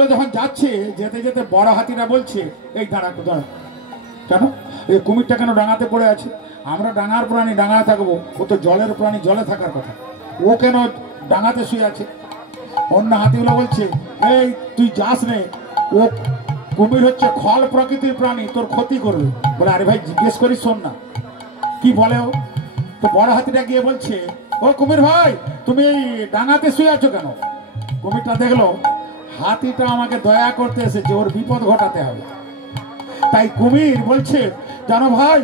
হাতিগুলো যখন যাচ্ছে, যেতে যেতে বড় হাতিটা বলছে, এই দাঁড়া দাঁড়া, কেন এই কুমিরটা কেন ডাঙাতে পড়ে আছে? আমরা ডাঙার প্রাণী ডাঙায় থাকবো, ও তো জলের প্রাণী জলে থাকার কথা, ও কেন ডাঙাতে শুয়ে আছে? অন্য হাতিগুলো বলছে, এই তুই যাস নে, ও কুমির হচ্ছে খল প্রকৃতির প্রাণী, তোর ক্ষতি করবে। বলে আরে ভাই জিজ্ঞেস করিস, শোন না কি বলে ও। তো বড় হাতিটা গিয়ে বলছে, ও কুমির ভাই, তুমি এই ডাঙাতে শুয়ে আছো কেন? কুমিরটা দেখলো হাতিটা আমাকে দয়া করতে এসেছে, ওর বিপদ ঘটাতে হবে। তাই কুমির বলছে, জানো ভাই,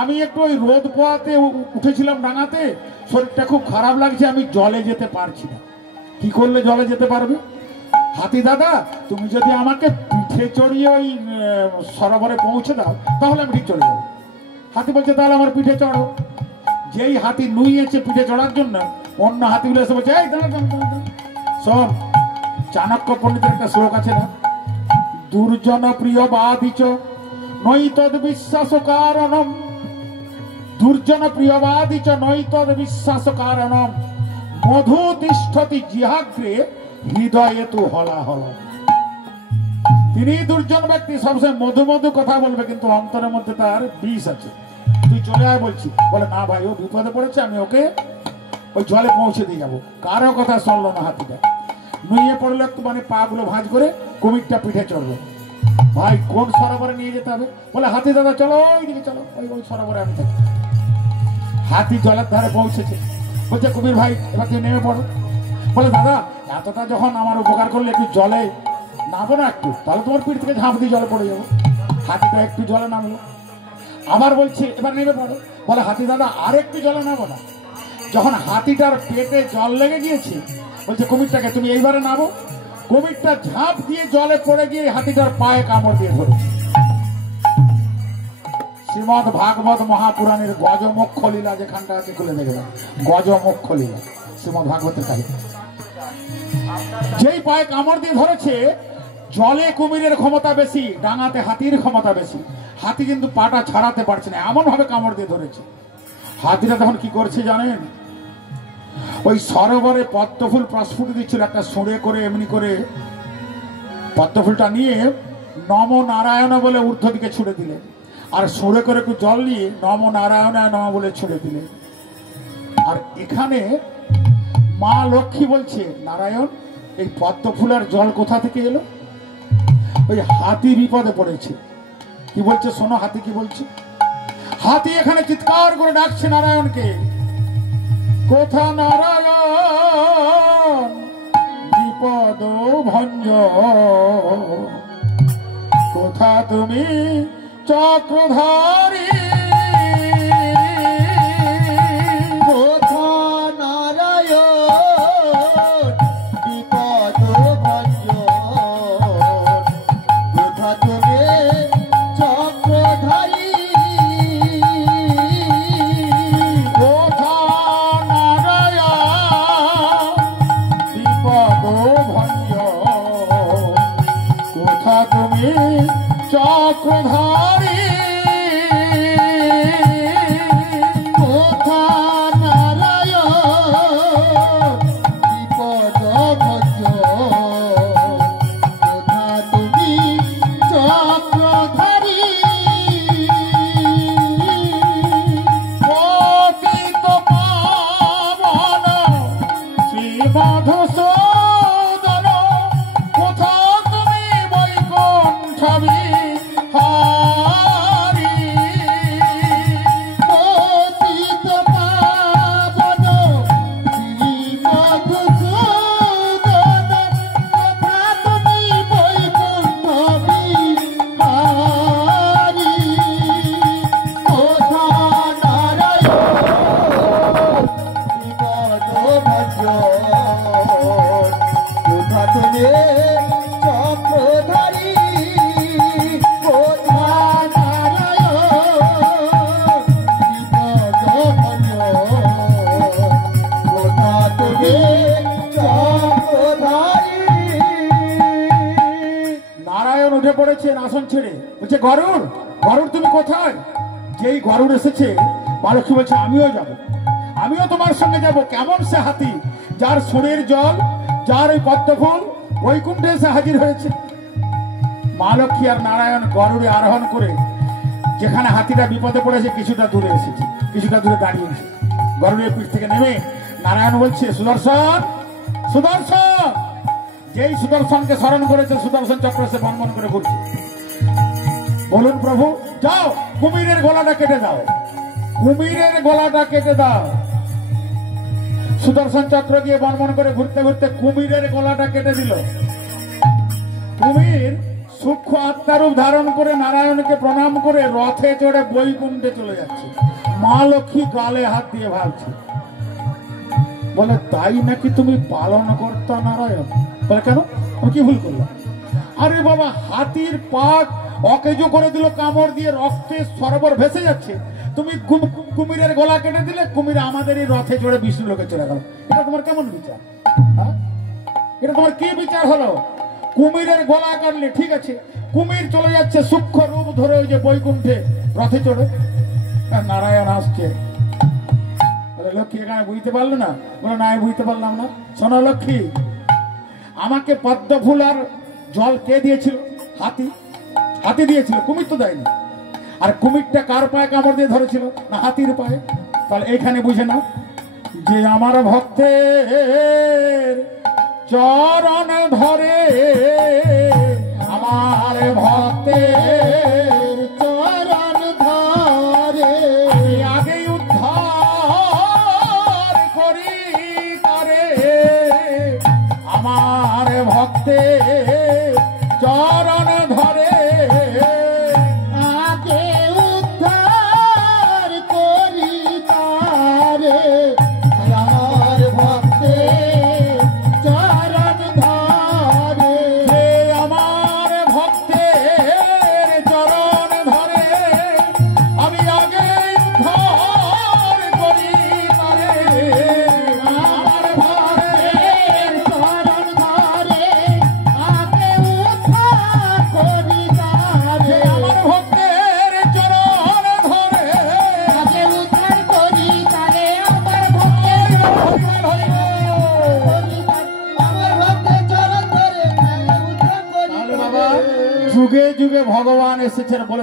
আমি একটু ওই রোদ পোয়াতে উঠেছিলাম ডাঙাতে, শরীরটা খুব খারাপ লাগছে, আমি জলে যেতে পারছি না। কি করলে জলে যেতে পারবে? হাতি দাদা, তুমি যদি আমাকে পিঠে চড়িয়ে ওই সরোবরে পৌঁছে দাও, তাহলে আমি ঠিক চলে যাবো। হাতি বলছে, তাহলে আমার পিঠে চড়ো। যেই হাতি নুইয়েছে পিঠে চড়ার জন্য, অন্য হাতিগুলো এসে বলছে, এই দাঁড়া দাঁড়া দাঁড়া। শোন, চাণক্য পণ্ডিতের একটা শ্লোক আছে না, দুর্জন প্রিয় বাদিচ নৈতদ বিশ্বাস কারণম, দুর্জন প্রিয় বাদিচ নৈতদ বিশ্বাস কারণম, মধু তিষ্ঠতি জিহাগ্রে হৃদয়ে তু হলাহল। তিনি দুর্জন ব্যক্তি, সবসময় মধু মধু কথা বলবে, কিন্তু অন্তরের মধ্যে তার বিষ আছে। তুই চলে আয় বলছি। বলে না ভাই, ও বিপদে পড়েছে, আমি ওকে ওই জলে পৌঁছে দিয়ে যাবো। কারো কথা শুনলো না হাতিটা, নুয়ে পড়লো একটু, মানে পা গুলো ভাঁজ করে কুমিরটা পিঠে চড়লো। ভাই কোন সরোবরে নিয়ে যেতে হবে? বলে হাতি দাদা চলো ওইদিকে চলো, ওই ওই সরোবরে আমি থাকি। হাতি জলের ধারে পৌঁছেছে, বলছে কুমির ভাই এবার তুই নেমে পড়ো। বলে দাদা, এতটা যখন আমার উপকার করলে, একটু জলে নামবো না একটু? তাহলে তোমার পিঠ থেকে ঝাঁপ দিয়ে জলে পড়ে যাবো। হাতিটা একটু জলে নামলো, আবার বলছে এবার নেমে পড়ো। বলে হাতি দাদা আর একটু জলে নামো না? যখন হাতিটার পেটে জল লেগে গিয়েছে, বলছে কুমিরটাকে তুমি এইবারে নামো। কুমিরটা ঝাঁপ দিয়ে জলে পড়ে গিয়ে হাতিটার পায়ে কামড় দিয়ে ধরেছে। শ্রীমদ ভাগবত মহাপুরাণের গজমোক্ষ লীলা যেখানটা আছে খুলে দেখবেন, গজমোক্ষ লীলা শ্রীমদ ভাগবতের কাহিনী। যেই পায়ে কামড় দিয়ে ধরেছে, জলে কুমিরের ক্ষমতা বেশি, ডাঙাতে হাতির ক্ষমতা বেশি। হাতি কিন্তু পাটা ছাড়াতে পারছে না, এমন ভাবে কামড় দিয়ে ধরেছে। হাতিরা তখন কি করছে জানেন? ওই সরোবরে পদ্মফুল প্রস্ফুট দিচ্ছিল, একটা সুঁড়ে করে এমনি করে পদ্মফুলটা নিয়ে নম নারায়ণ বলে ঊর্ধ্ব দিকে ছুড়ে দিলে, আর সুঁড়ে করে একটু জল নিয়ে নম নারায়ণায় নম বলে ছুড়ে দিলে। আর এখানে মা লক্ষ্মী বলছে, নারায়ণ এই পদ্মফুলের জল কোথা থেকে এলো? ওই হাতি বিপদে পড়েছে। কি বলছে শোনো, হাতি কি বলছে? হাতি এখানে চিৎকার করে ডাকছে নারায়ণকে, কোথা নারায়ণ বিপদ ভঞ্জন, কোথা তুমি চক্রধারী, কোথা নারায়ণ বিপদ ভঞ্জন, কোথা তুমি চক্রধারী, কোথা নারায়ণ বিপদ ভঞ্জন, কোথা তুমি চক্রধারী, কোথা নারায়ণ বিপদ ভঞ্জন, কোথা তুমি চক্রধারী, পতিত পাবন শ্রী মধুসূদন, কোথা তুমি বৈকুণ্ঠ বিহারী, পতিত পাবন শ্রী মধুসূদন, কোথা তুমি বৈকুণ্ঠ বিহারী, কোথা নারায়ণ বিপদ ভঞ্জন, কোথা তুমি চক্রধারী, কোথা নারায়ণ বিপদ ভঞ্জন, কোথা তুমি চক্রধারী। নারায়ণ উঠে পড়েছেন আসন ছেড়ে, বলছে গরুড়, গরুড় তুমি কোথায়? যেই গরুড় এসেছে, বালকী বলছে আমিও যাব, আমিও তোমার সঙ্গে যাব। কেমন সে হাতি, যার সুরের জল, যার ওই পদ্মফুল, বৈকুণ্ঠে এসে হাজির হয়েছে। মা লক্ষ্মী আর নারায়ণ গরুড়ে আরোহণ করে যেখানে হাতিটা বিপদে পড়েছে কিছুটা দূরে এসেছে, কিছুটা দূরে দাঁড়িয়েছে। গরুড়ের পিঠ থেকে নেমে নারায়ণ বলছে, সুদর্শন সুদর্শন। যেই সুদর্শনকে স্মরণ করেছে সুদর্শন চক্র সে বনবন করে ঘুরছে। বলুন প্রভু, যাও কুমিরের গলাটা কেটে দাও, কুমিরের গলাটা কেটে দাও। সুদর্শন চক্র গিয়ে বনবন করে ঘুরতে ঘুরতে কুমিরের গলাটা কেটে দিল। কুমির সূক্ষ্ম আত্মারূপ ধারণ করে নারায়ণকে প্রণাম করে রথে চড়ে বৈকুণ্ঠে চলে যাচ্ছে। মা লক্ষ্মী গালে হাত দিয়ে ভাবছে, বলে তাই নাকি তুমি পালন কর্তা নারায়ণ? বলে কেন, আমি কি ভুল করলাম? আরে বাবা, হাতির পাক অকেজো করে দিল কামড় দিয়ে, রক্তে সরোবর ভেসে যাচ্ছে, তুমি কুমিরের গলা কেটে দিলে, কুমির আমাদেরই রথে চড়ে বিষ্ণু লোকে চলে গেল। এটা তোমার কেমন বিচার? এটা তোমার কি বিচার হলো? কুমিরের গলা কাটলে ঠিক আছে, কুমির চলে যাচ্ছে সূক্ষ্ম রূপ ধরে ওই যে বৈকুণ্ঠে রথে চড়ে, নারায়ণ আসছে। লক্ষ্মী এখানে বুঝতে পারলো না? বলে না, আমি বুঝতে পারলাম না। শোনো লক্ষ্মী, আমাকে পদ্ম ফুল আর জল কে দিয়েছিল? হাতি। হাতি দিয়েছিল, কুমির তো দেয়নি। আর কুমিরটা কার পায়ে কামড় দিয়ে ধরেছিল? না হাতির পায়ে। তাহলে এখানে বুঝে নাও যে আমার ভক্তের চরণ ধরে, আমার ভক্তের চরণ ধরে আগে উদ্ধার করি তারে, আমার ভক্তের চরণ ধরে আগে উদ্ধার করি তারে, আমার ভক্তের চরণ ধরে, আমার ভক্তের চরণ ধরে আমি আগে উদ্ধার করি তারে, আমার ভক্তের চরণ ধরে আগে উদ্ধার করি তারে, আমার ভক্তের চরণ ধরে আগে উদ্ধার করি তারে, আমার ভক্তের যুগে যুগে ভগবান এসেছেন বলে